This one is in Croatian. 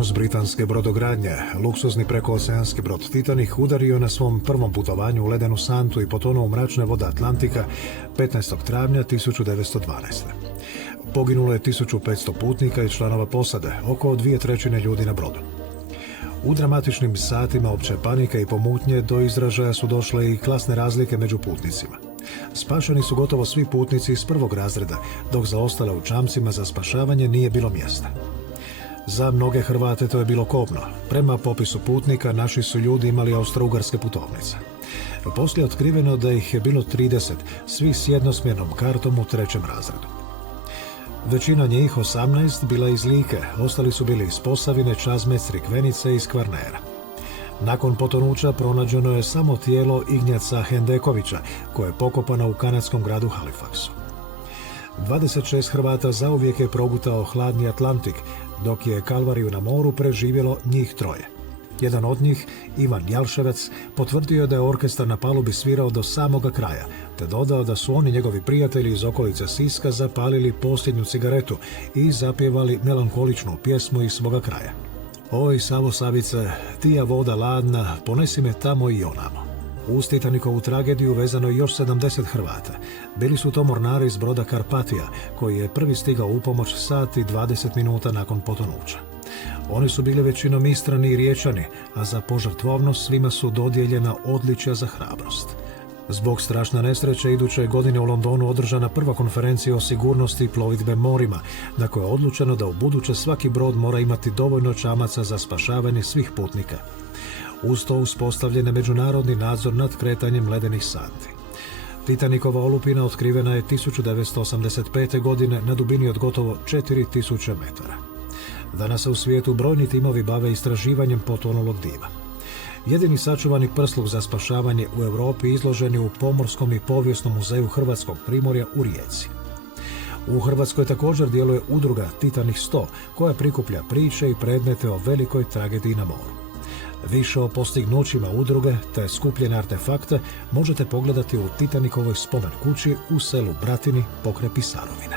ponos britanske brodogradnje. Luksuzni prekooceanski brod Titanic udario na svom prvom putovanju u ledenu santu i potonuo u mračne vode Atlantika 15. travnja 1912. Poginulo je 1500 putnika i članova posade, oko 2/3 ljudi na brodu. U dramatičnim satima opće panike i pomutnje do izražaja su došle i klasne razlike među putnicima. Spašeni su gotovo svi putnici iz prvog razreda, dok za ostale u čamcima za spašavanje nije bilo mjesta. Za mnoge Hrvate to je bilo kobno. Prema popisu putnika, naši su ljudi imali austro-ugarske putovnice. Poslije je otkriveno da ih je bilo 30, svi s jednosmjernom kartom u 3. razredu. Većina njih, 18, bila iz Like, ostali su bili iz Posavine, Čazme, Crikvenice i iz Kvarnera. Nakon potonuća pronađeno je samo tijelo Ignjaca Hendekovića, koje je pokopano u kanadskom gradu Halifaxu. 26 Hrvata zauvijek je progutao hladni Atlantik, dok je kalvariju na moru preživjelo njih 3. Jedan od njih, Ivan Jalševec, potvrdio da je orkestar na palubi svirao do samoga kraja, te dodao da su oni njegovi prijatelji iz okolice Siska zapalili posljednju cigaretu i zapjevali melankoličnu pjesmu iz svoga kraja. Oj, Savo Savice, tija voda ladna, ponesi me tamo i onamo. Uz Titanicovu tragediju vezano je još 70 Hrvata. Bili su to mornari iz broda Karpatija, koji je prvi stigao u pomoć sat i 20 minuta nakon potonuća. Oni su bili većinom Istrani i Riječani, a za požrtvovnost svima su dodijeljena odličja za hrabrost. Zbog strašne nesreće iduće godine u Londonu održana prva konferencija o sigurnosti plovidbe morima, na kojoj je odlučeno da ubuduće svaki brod mora imati dovoljno čamaca za spašavanje svih putnika. Uz to uspostavljen je međunarodni nadzor nad kretanjem ledenih santi. Titanicova olupina otkrivena je 1985. godine na dubini od gotovo 4000 metara. Danas se u svijetu brojni timovi bave istraživanjem potonulog diva. Jedini sačuvani prsluk za spašavanje u Europi izložen je u Pomorskom i povijesnom muzeju Hrvatskog primorja u Rijeci. U Hrvatskoj također djeluje udruga Titanic 100, koja prikuplja priče i predmete o velikoj tragediji na moru. Više o postignućima udruge te skupljene artefakte možete pogledati u Titanikovoj spomen kući u selu Bratini pokraj Pisarovine.